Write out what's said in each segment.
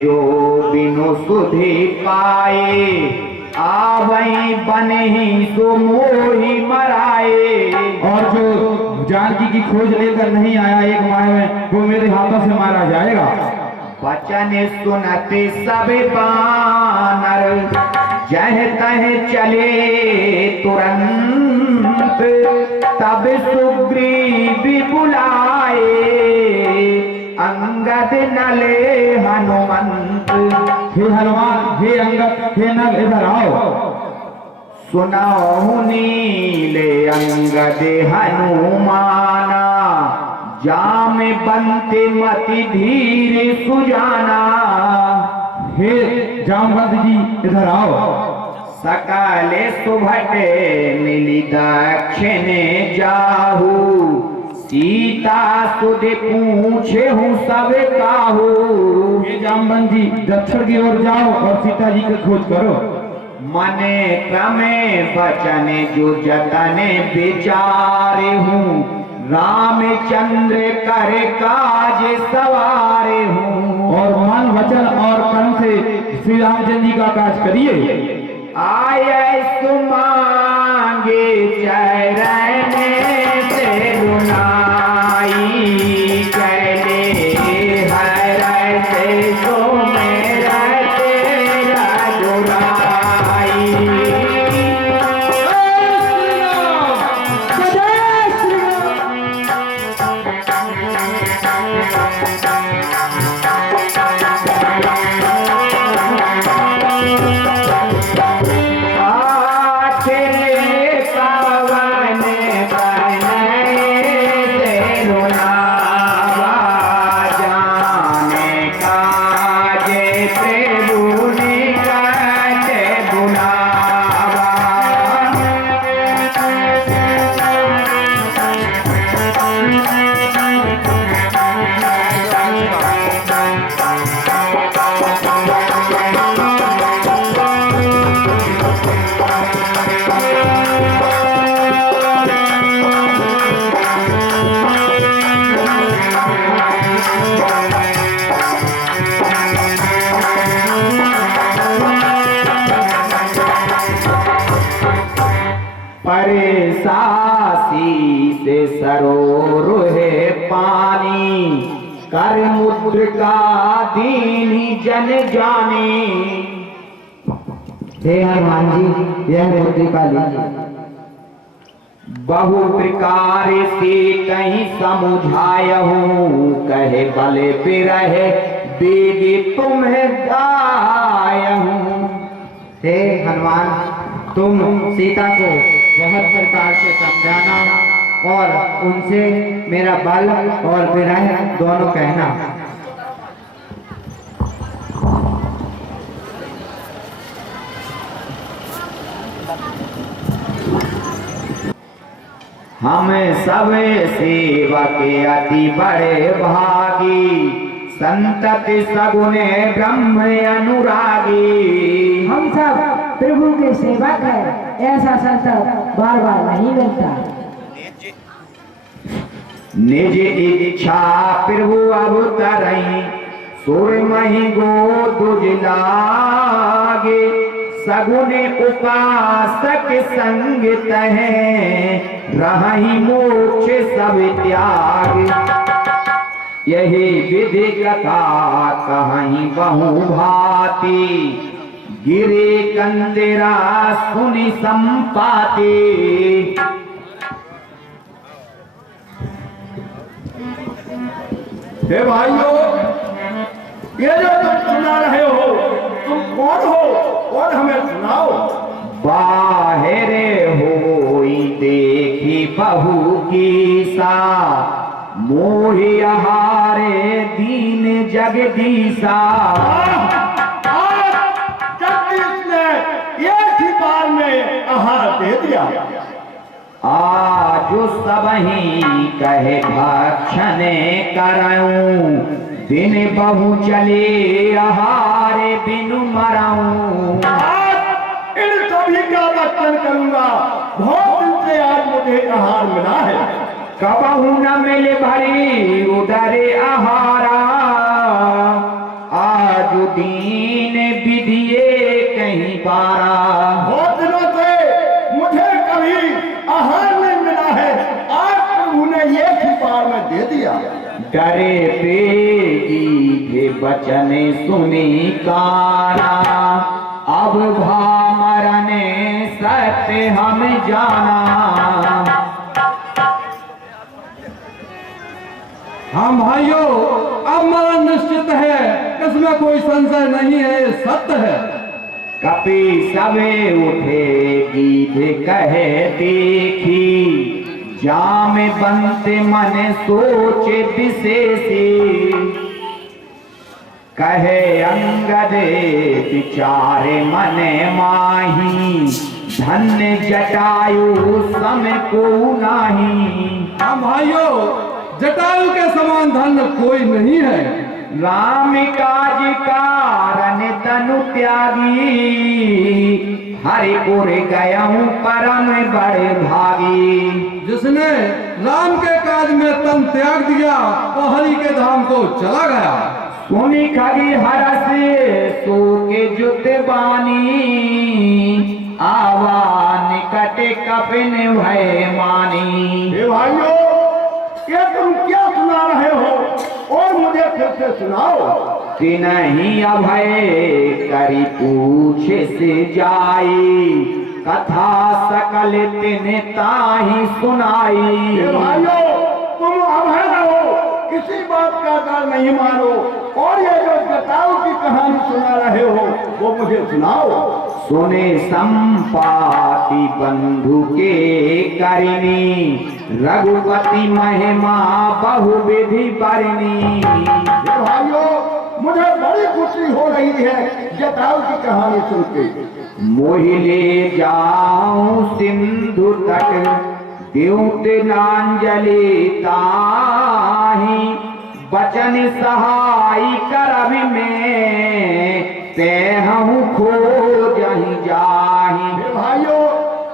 जो बिनु सुधि पाए आवई बने ही सो मोहि मराए। और जो जानकी की खोज लेकर नहीं आया एक माह में, वो मेरे हाथों से मारा जाएगा। वचन सुनते सब बानर जह तह चले तुरंत, तब सुग्रीव बुलाए अंगद नले हनुमंत। हे हनुमान, हे अंगद, हे नल, इधर आओ। सुनाओ नीले अंगद हनुमाना, जाम बंते मति धीर सुजाना। हे जामवंत जी, इधर आओ। सकाले सुभटे मिली दक्षिणे जाहू, सीता सुध पूछे हूँ सब काहू। हे जामवंत जी, दक्षिण की ओर जाओ और सीता जी की खोज करो। मने क्रमे वचन जो जतने विचारे हूँ, रामचंद्र कर काज सवारे हूँ। और मन वचन और कर्म से श्री रामचंद्र जी का काज करिए। आये सुमांगे चरण से रुनाई, कहले हर से सो मेरा तेरा दुराई। सासी से सरोरुहे पानी, कर मुद्रिका दीनी जन जानी। हे हनुमान जी, यह मुद्रिका लीजिए। बहु प्रकार से कहीं समुझायहूँ, कहे बले बिरहे बेगे तुम्हें गायहूँ। हे हनुमान, तुम सीता को बहुत प्रकार से समझाना और उनसे मेरा बल और विरह दोनों कहना। हम सब सेवक अति बड़े भागी, संतति सगुने ब्रह्म अनुरागी। हम सब प्रभु के सेवक है, ऐसा संत बार बार नहीं मिलता। निज इच्छा प्रभु अवतरई, सुर मही गो दुज लागे। सगुने उपासक संग तहे, रहि मोक्ष सब त्याग। यही विधि कथा कहीं बहु भांति, गिरे कंदिरा सुनि संपाति। हे भाइयों, ये जो तुम सुना रहे हो, तुम कौन हो और हमें सुनाओ। बाहर होई देखी बहू की सा, मोहि आहारे दीन जगदीसा। जगदीश ने एक ही बार में आहार दे दिया। आज सबही कहे भक्षण करऊं, दिन बहु चले आहारे बिनु मराऊं। इन सभी का भक्षण करूंगा, बहुत दिन से आज मुझे आहार मिला है। कबहू न मिले भरी उदर आहारा, आज दीन विधिये कहीं बारा। बहुत दिनों से मुझे कभी आहार नहीं मिला है, आज प्रभु ने एक ही बार में दे दिया। डरे बेगी थे बचन सुनी काना, अब भामरने सत्य हम जाना। हाँ भाइयों, अब मरण निश्चित है, इसमें कोई संशय नहीं है, ये सत्य है। कपि सवे उठेगी थे कहे देखी, जाम बनते मन सोचे विशेषी। कहे अंगदे विचारे मने माही, धन्य जटायु सम को नाही। हाँ भाइयों, जटायु के समान धन्य कोई नहीं है। राम काज कारण तनु त्यागी, हरि पुर गयऊं परम बड़े भागी। जिसने राम के काज में तन त्याग दिया, वो हरि के धाम को चला गया। सुनी खगी हरस सो के जुत बानी, आवा निकट कपिन भय मानी। हे भाइयों, ये तुम क्या सुना रहे हो और मुझे फिर से सुनाओ। कि नहीं अभय करी पूछ से जाई, कथा सकल तिन ताही सुनाई। हे भाइयों, तुम अभय रहो, किसी बात का डर नहीं मानो, और ये जो जटायु की कहानी सुना रहे हो वो मुझे सुनाओ। सुने संपाति बंधु के करिनी, रघुपति महिमा बहुविधि बरनी। हे भाइयों, मुझे बड़ी खुशी हो रही है जटायु की कहानी सुन के। मोहि ले जाऊं सिंधु तट, द्यूत नांजलि ताही, बचन सहाय करब में, ते हूँ खो जहीं जाही। हे भाइयों,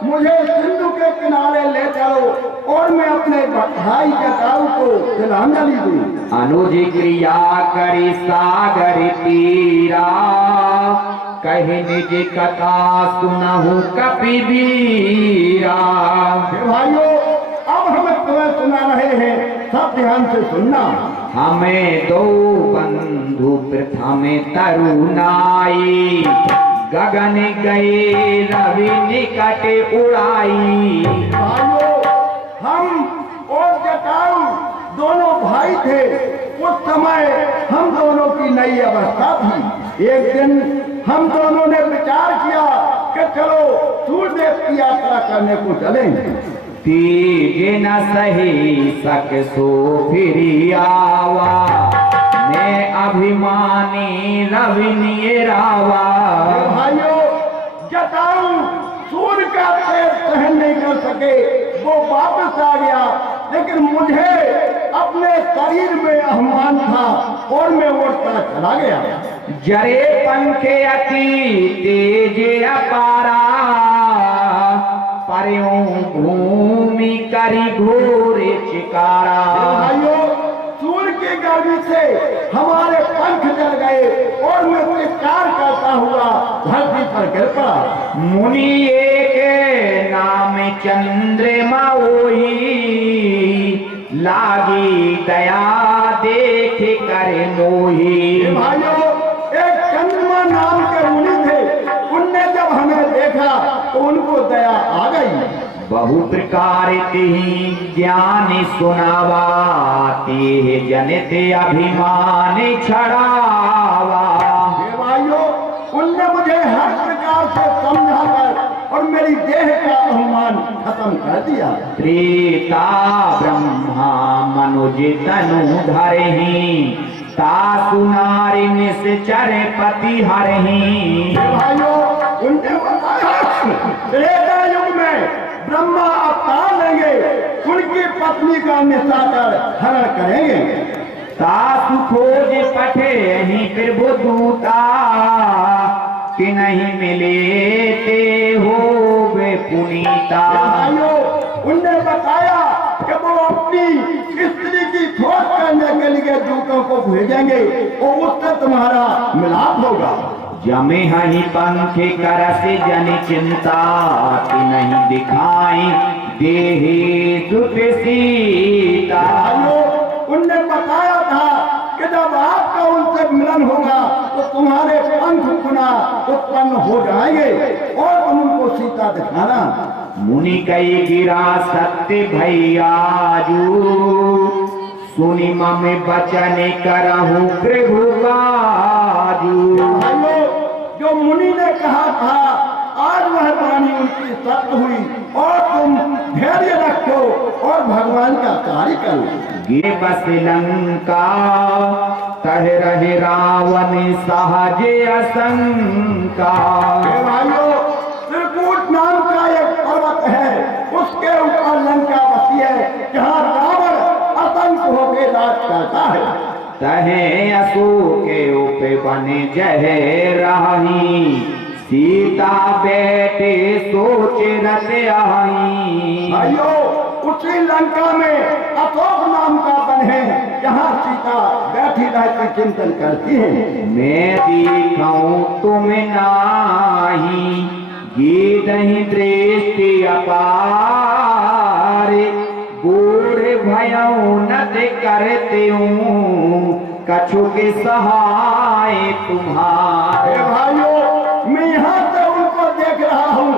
मुझे सिंधु के किनारे ले चलो और मैं अपने भाई जटायु को तिलांजलि दूं। अनुज क्रिया करी सागर तीरा, कही निज कथा सुनहु कपि वीरा। हे भाइयों, अब हमें तुम्हें सुना रहे हैं, सब ध्यान से सुनना। हमें दो बंधु प्रथम तरुणाई, गगन गए रवि निकट उड़ाई। भाइयों, हम और जटायु दोनों भाई थे। उस समय हम दोनों की नई अवस्था थी। एक दिन हम दोनों ने विचार किया कि चलो सूर्यदेव की यात्रा करने को चलें। तीज न सही सक सो फिर आवा, मैं अभिमानी रवि नियरावा। भाइयों, जटायु सूर्य का तेज सहन नहीं कर सके, वो वापस आ गया, लेकिन मुझे अपने शरीर में अभिमान था और मैं उड़ता चला गया। जरे पंखे अति तेज अपारा, पर्यों भूमि करी घोर चिकारा। भाइयों, सूर्य की गर्मी से हमारे पंख जल गए और मैं चित्कार करता हुआ धरती पर गिर पड़ा। मुनि एक नाम चंद्रमा होई, लागी दया देख कर मोही। भाइयों, एक चंद्रमा नाम के मुनि थे, उनने जब हमें देखा तो उनको दया आ गई। बहु प्रकार तिहि ज्ञान सुनावा, ते जनित अभिमान छड़ावा। हे भाइयों, उनने मुझे हर प्रकार से समझाकर और मेरी देह का अभिमान खत्म कर दिया। त्रेता ब्रह्मा मनुज तनु धरहि, तासु नारी निश्चर पति हरहि। भाइयों, उनने बताया त्रेता युग में ब्रह्मा अवतार लेंगे, उनकी पत्नी का निशाचर हरण करेंगे। तासु खोज पठे ही प्रभु दूता, कि नहीं मिले ते हो वे पुनीता। भाइयों, उनने बताया कि वो अपनी स्त्री की खोज करने के लिए दूतों को भेजेंगे और उससे तुम्हारा मिलाप होगा। जमे हही पंख करस जन चिंता कि नहीं दिखाई देहे सुत सीता। भाइयों, उनने बताया था कि जब आपका उनसे मिलन होगा तो तुम्हारे पंख पुनः उत्पन्न हो जाएंगे और तुम उनको सीता दिखाना। मुनि कई गिरा सत्य भैयाजू सुनि मम बचन करहूं प्रभु काजू। भाइयों, जो मुनि ने कहा था आज वह वाणी उनकी सत्य हुई और तुम धैर्य रखो और भगवान का कार्य करो। गिर बस लंका तह रहे रावण सहज असंका। हे भाइयों, त्रिकूट नाम का एक पर्वत है, उसके ऊपर लंका बसी है जहाँ रावण असंख्य होकर राज करता है। तहे अशोक के उप बने जय राही सीता बेटे सोच रत आई। भाइयों, उसी लंका में अशोक नाम का वन है जहाँ सीता बैठी रहकर चिंतन करती है। मैं दिखाऊं तुम नाही गीत ही दृष्टि अपार बूढ़ भयऊ नत करते हूँ कछु के सहाय तुम्हारे। हे भाइयों, मैं यहाँ से उनको देख रहा हूँ,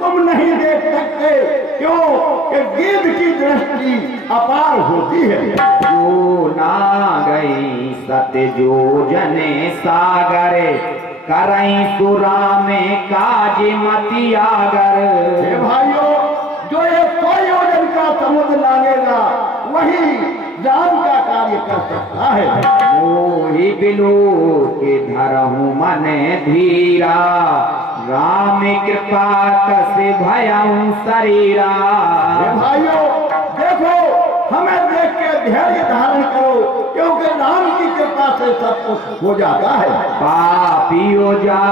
तुम नहीं देख सकते। क्यों? कि गिद्ध की दृष्टि अपार होती है। जो ना गई सत्य जो जने सागर करई सुरा में काज मति आगर। हे भाइयों, जो ये 100 योजन का समुद्र लागेगा वही राम का कार्य कर सकता है। मोहि बिलो के धरहु मन धीरा राम कृपा कस भयऊ शरीरा। हे भाइयों, देखो, हमें देख के धैर्य धारण करो क्योंकि राम की कृपा से सब कुछ हो जाता है। पापियो जा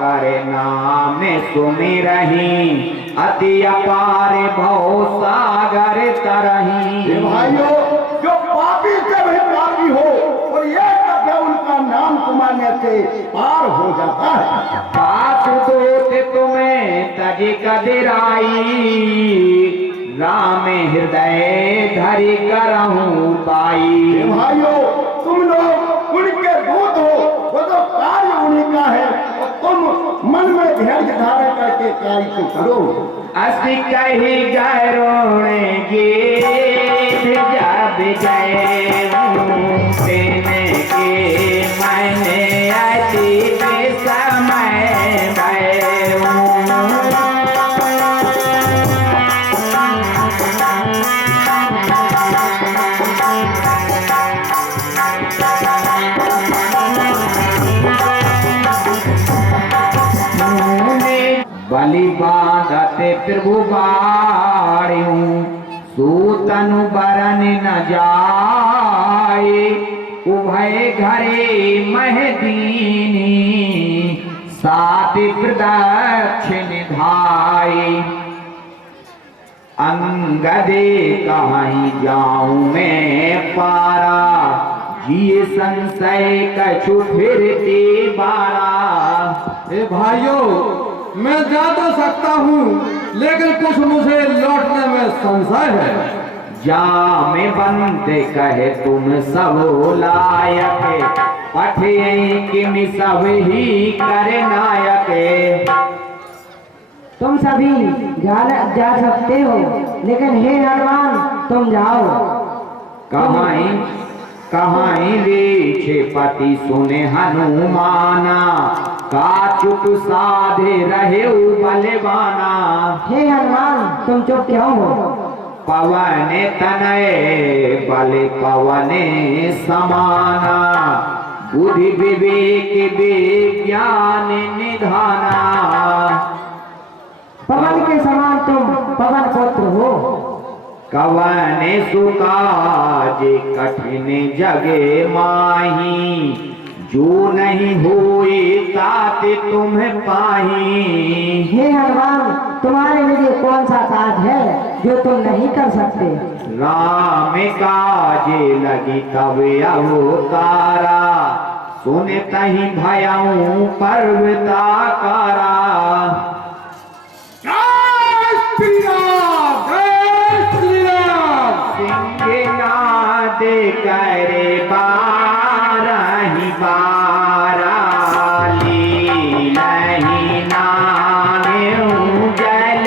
करे नाम सुमिरही अति अपार भव सागर तरही। हे भाइयों, जो पापी से भी पापी हो और ये कभी उनका नाम तुम्हारे से पार हो जाता है। पाप दोष तुम्हें तज कदराई राम हृदय धरि करहूं पाई। हे भाइयों, तुम लोग उनके दूत हो, वो तो कार्य उन्हीं का है और तुम मन में धैर्य धारण करके कार्य को करो। असी कही गैरोणे गे जब गए देने के मैंने अति समय बलि बांधते प्रभु बाड़ू सूतनु बरन न जाए उभय घरे महदीनी सात प्रदक्षिण धाये। अंगदे कहीं जाऊं मैं पारा जिए संशय कछु फिरते बारा। ए भाइयों, मैं जा तो सकता हूँ लेकिन कुछ मुझे लौटने में संशय है। जामे बंदे कहे तुम सब लायक पठे किम सब ही करे नायक। तुम सभी जा सकते हो लेकिन हे हनुमान तुम जाओ। कहाई रे पति सुने हनुमाना काचुक साधे रहे बलवाना। हे हनुमान तुम चुप क्यों हो? पवन तनय बल पवन समाना बुद्धि विवेक विज्ञान निधाना। पवन के समान तुम पवन पुत्र हो। कवन सुकाज कठिन जगे माही जो नहीं हुए ताते तुम्हें पाही। हे हनुमान तुम्हारे लिए कौन सा काज है जो तुम नहीं कर सकते? राम काजे लगी तब अवतारा, सुन तही भयऊ पर्वताकारा। सिंहनाद करे बारही बारा, लीलही नामे जल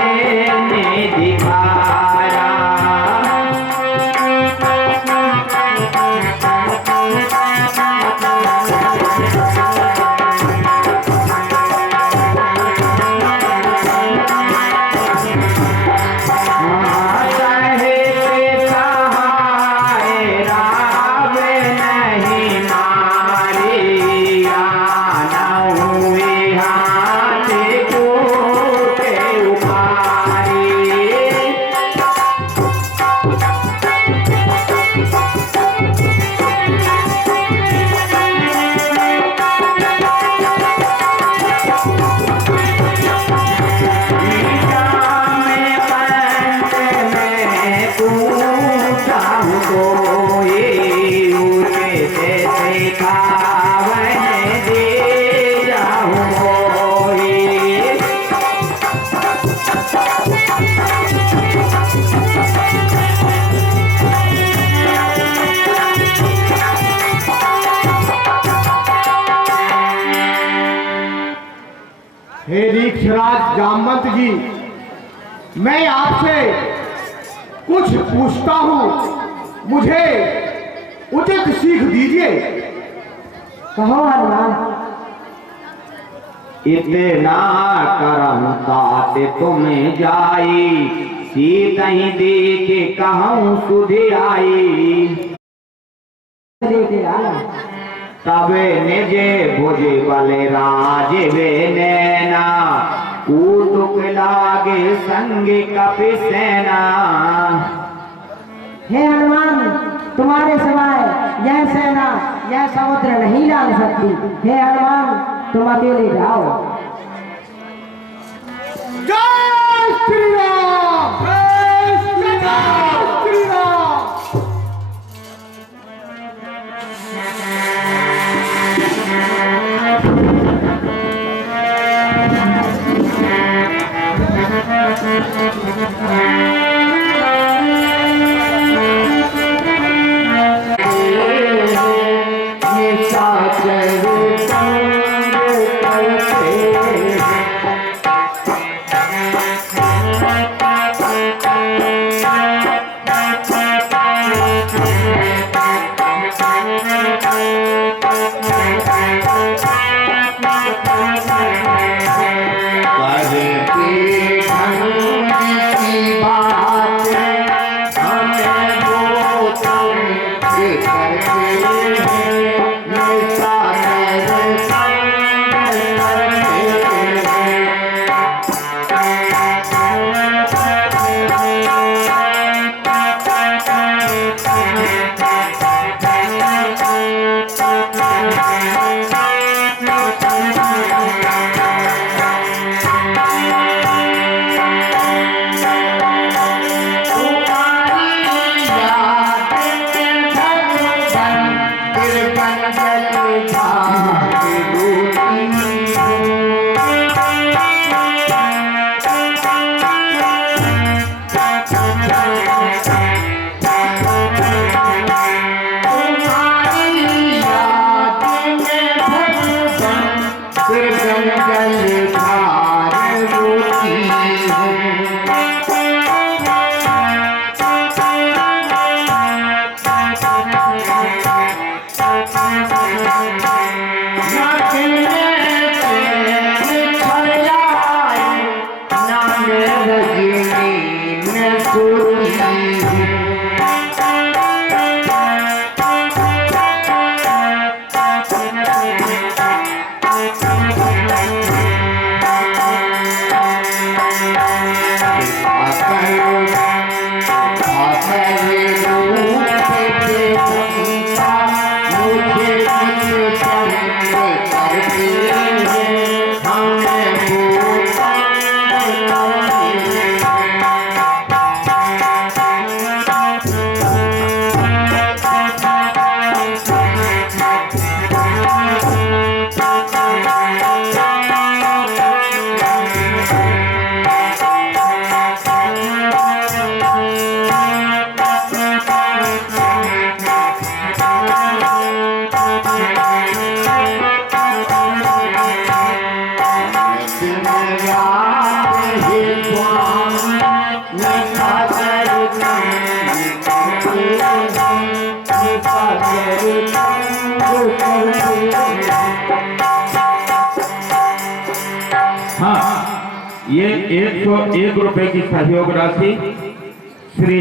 में दिखारा। हे रीक्षराज जामवंत जी, मैं आपसे कुछ पूछता हूँ, मुझे उचित सीख दीजिए। कहो हनुमान। इतना करम ताते तुम्हें जाई, सीत ही देखे कहूँ सुधि आई। लेके आया तबे निजे भुजे वाले राजे वे नैना, कूटुक लागे संगे कपि सेना। हे हनुमान, तुम्हारे सिवाय यह सेना यह समुद्र नहीं लांग सकती। हे हनुमान, तुम अकेले जाओ। जय श्री राम, जय श्री राम, श्री राम। 101 रुपए की सहयोग राशि श्री